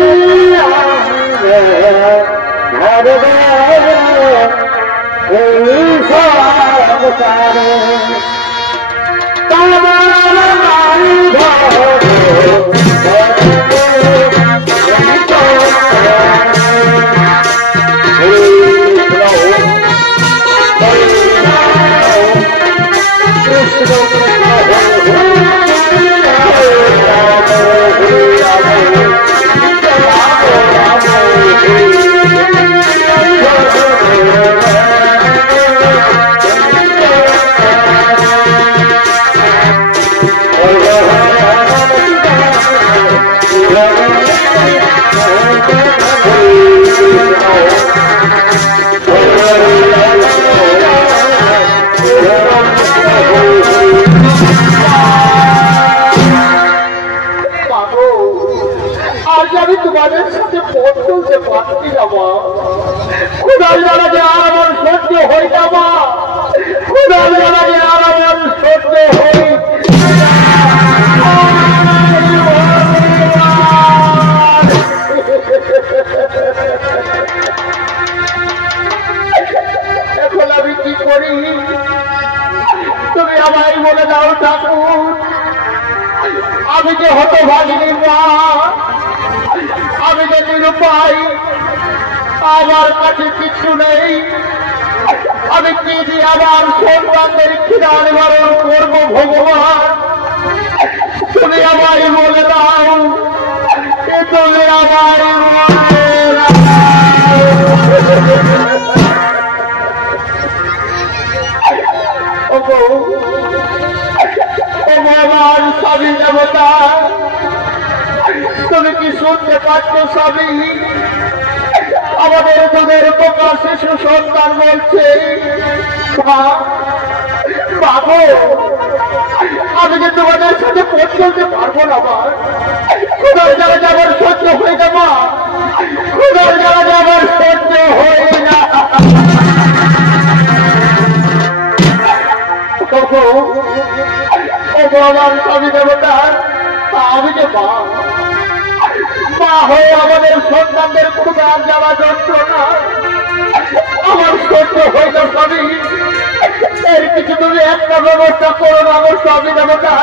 दुनिया घर सारे তোমাদের সাথে পথ চলতে পারছি না মা। খুদার জানা যে আর আমার সহ্য হই না মা। খুদার জানা যে আর আমার সহ্য হই। এখন আমি কি করি তুমি আমায় বলে দাও ঠাকুর। আমি যে হতভাগিনী মা, আমি যে নিরুপায়, আমার কাছে কিছু নেই। আমি কি দিয়ে আমার সন্তানদের খিদা নিবারণ করবো ভগবান? তুমি আমায় বলে দাও, তুমি আমায় আমার স্বামী দেবতা, তুমি কি শুনতে পাচ্ছ স্বামী? আমাদের তোদের পোকা শিশু সন্তান বলছে বাবু আমি যে তোমাদের সাথে পথ চলতে পারবো না মা। খুদার যারা যাবার সহ্য হয়ে না মা। খুদার যারা যাবার সহ্য হয়ে না। আমার স্বামী দেবতা আমি যে মা হয়ে আমাদের সন্তানদের কোনো গান যাওয়া যন্ত্রণা আমার সহ্য হইল স্বামী। এর কিছু তুমি একটা ব্যবস্থা করো না আমার স্বামী দেবতা।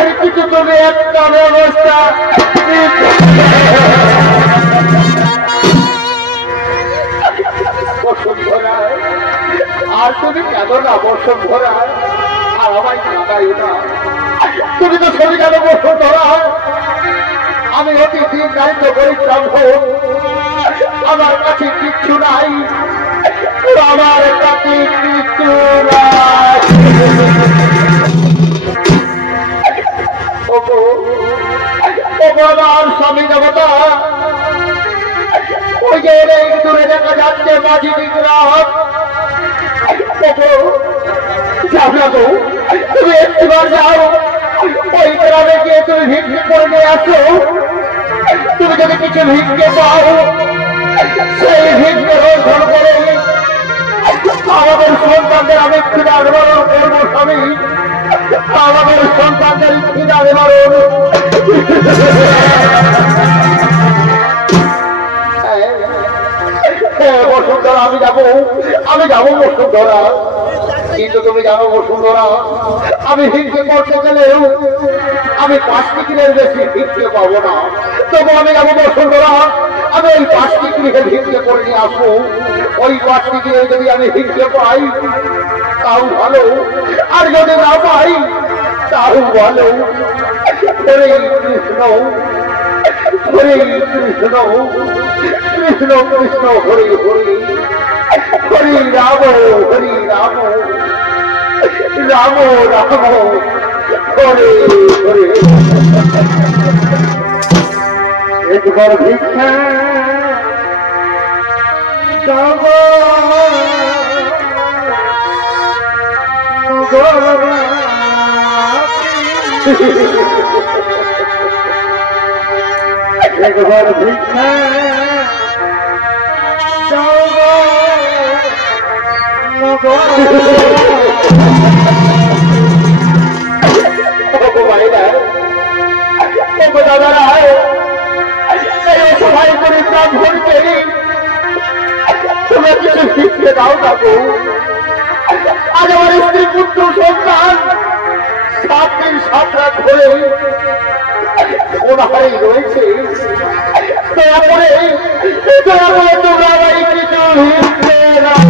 এর কিছু তুমি একটা ব্যবস্থা। বসুন্ধরা আর তুমি কেন না বসুন্ধরা আর আমায় কাঁদাই না। তুমি তো ছবি কেন বসুন্ধরা? আমি অতি দিন দায়িত্ব পরিশ্রম হোক, আমার কাছে কিচ্ছু নাই। আমার কাছে কিচ্ছু নাই। আমার স্বামী দেবতা ওই যে দূরে দেখা যাচ্ছে মাঝি বিগ্রহ। তুমি একটিবার যাও ওই গ্রামে গিয়ে তুমি ভিক্ষে করে নিয়ে আসো। তুমি যদি কিছু ভিক্ষে পাও সেই ভিক্ষে রোধন করে আমাদের সন্তানদের আমি খিদা নিবারণ করবো স্বামী। আমাদের সন্তানদের খিদা নিবারণ। বসুন্ধরা আমি যাবো বসুন্ধরা। কিন্তু তুমি জানো বসুন্ধরা আমি ভিক্ষে করতে গেলেও আমি 5 টিকিটের বেশি ভিক্ষে পাবো না। তবু আমি যাবো বসুন্ধরা। আমি ওই 5 টিকিটে ভিক্ষে করে নিয়ে আসবো। ওই 5 টিকিটে যদি আমি ভিক্ষে পাই তাও ভালো, আর যদি না পাই তাও ভালো। হরে কৃষ্ণ হরে কৃষ্ণ কৃষ্ণ কৃষ্ণ হরে হরে হরি রাম হরি রাম রাম রাম হরে হরে। একবার ভিক্ষা দেব একবার ভিক্ষা ভিক্ষে দাও কাকু। আজ আমার স্ত্রী পুত্র সন্তান 7 দিন 7 রাত ধরে অনাহারেই রয়েছে। দয়া করে তোমরা আমায় কিছু ভিক্ষে দাও।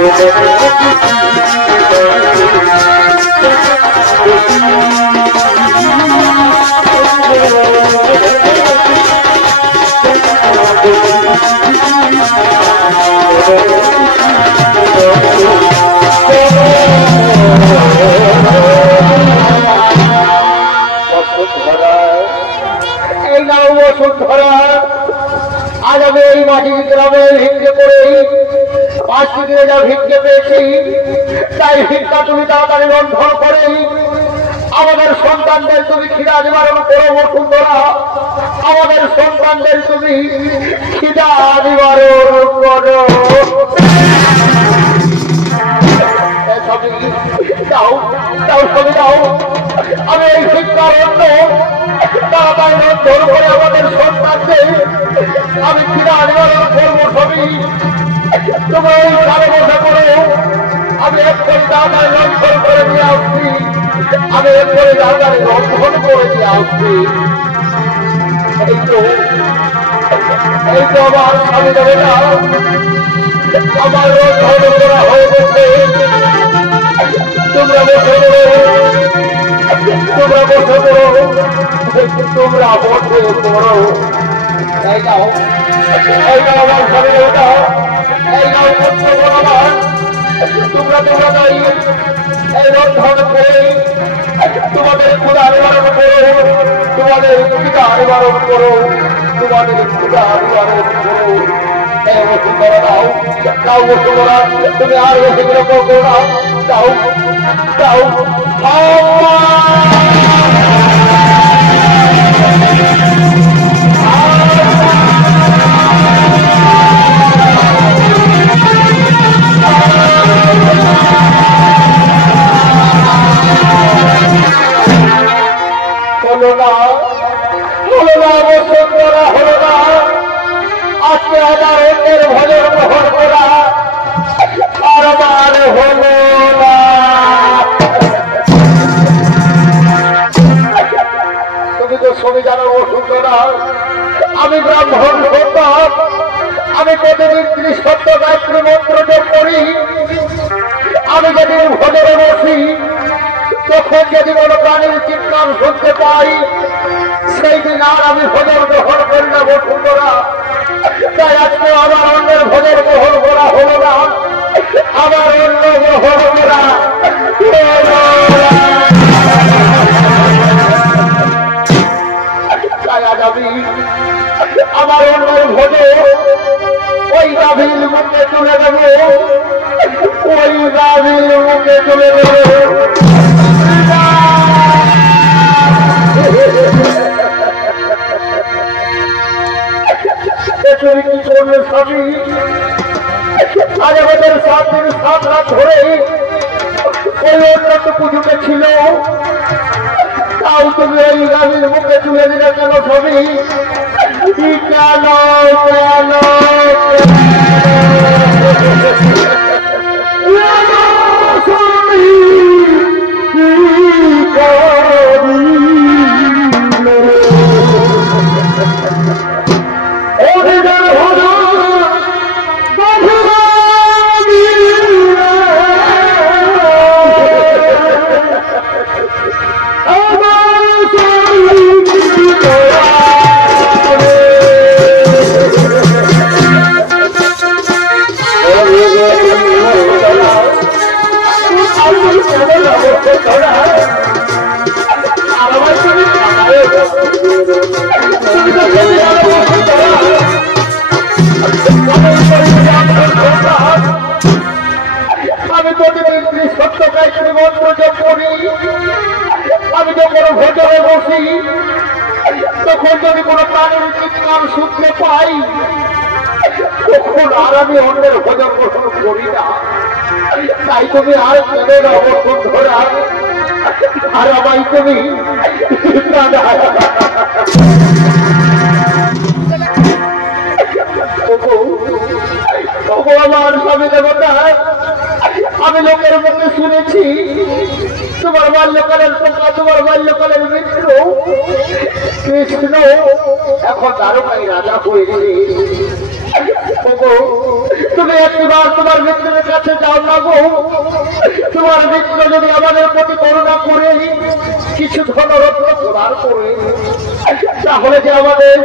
এই নাও বসুন্ধরা, আজ আমি এই মাটি গ্রামে ভিক্ষে করে 5 দিনে যা ভিক্ষে পেয়েছি, তাই ভিক্ষা তুমি তাড়াতাড়ি রন্ধন করে আমাদের সন্তানদের তুমি খিদা নিবারণ করো বসুন্ধরা, আমাদের সন্তানদের তুমি খিদা নিবারণ করো। দাও দাও সবই দাও, আমি এই ভিক্ষার অন্য তাড়াতাড়ি রন্ধন করে আমাদের সন্তানদের আমি খিদা নিবারণ করবো। সবই তোমরা এই সারে বসে করো, আমি এক্ষুনি তাড়াতাড়ি রন্ধন করে নিয়ে আসছি, আমি এক্ষুনি তাড়াতাড়ি রন্ধন করে নিয়ে আসছি। এই তো আমার স্বামী দেবে না, আমার রন্ধন করা হয়ে গেছে। তোমরা বসে করো, তোমরা বসে করো, তোমরা বসে করো। এই নাও আমার স্বামী দেবে না, এই নাও পুত্র আমার, তোমরা তোমরা দাঁড়িয়ে এই রন্ধন করে তোমাদের ক্ষুধা নিবারণ করো, তোমাদের ক্ষুধা নিবারণ করো, তোমাদের ক্ষুধা নিবারণ করো। বসুন্ধরা দাও দাও বসুন্ধরা, তুমি আর বেশি বিরক্ত করো না, দাও দাও। হলো না বসুন্ধরা, হলো না। আজকে আমার অন্যের ভজন গ্রহণ করা আর আমার হলো না। তুমি তো সবই জানো বসুন্ধরা, আমি ব্রাহ্মণ সন্তান, আমি প্রতিদিন 30 গায়ত্রী মন্ত্র জপ করি। আমি যেদিন ভজনে বসি, তখন যদি কোনো প্রাণীর চিৎকার শুনতে পাই, সেই দিন আর আমি ভজন গ্রহণ করি না বসুন্ধরা। তাই আজকে আমার অন্যের ভজন গ্রহণ করা হলো না, আমার অন্য গ্রহণ করা তাই আজ আমি আমার অন্যের ভোজে ওই গাভীর মুখে তুলে দেবো, ওই গাভীর মুখে তুলে দেবো। তুমি কি করবে স্বামী? আজ আমাদের 7 দিন 7 রাত ধরে ওই অন্য পুজোতে ছিল, তাও তুমি ওই গাভীর মুখে তুলে দিলে কেন স্বামী? কেন কেন আমি প্রতিদিন 30 গায়ত্রী মন্ত্র জপ করি। আমি যখন ভোজনে বসি, তখন যদি কোনো প্রাণীর চিৎকার শুনতে পাই, তখন আর আমি অন্যের ভোজন গ্রহণ করি না। তাই তুমি আর কেন না বসুন্ধরা, আর আমায় তুমি আমার স্বামী দেবতা, আমি লোকের মুখে শুনেছি তোমার বাল্যকালের তোমরা, তোমার বাল্যকালের মিত্র কৃষ্ণ এখন দ্বারকায় রাজা হয়েছে। ও গো, তুমি একবার তোমার মিত্রের কাছে যাও না গো। তোমার মিত্র যদি আমাদের প্রতি করুণা করে কিছু ধনরত্ন প্রদান করে, তাহলে যে আমাদের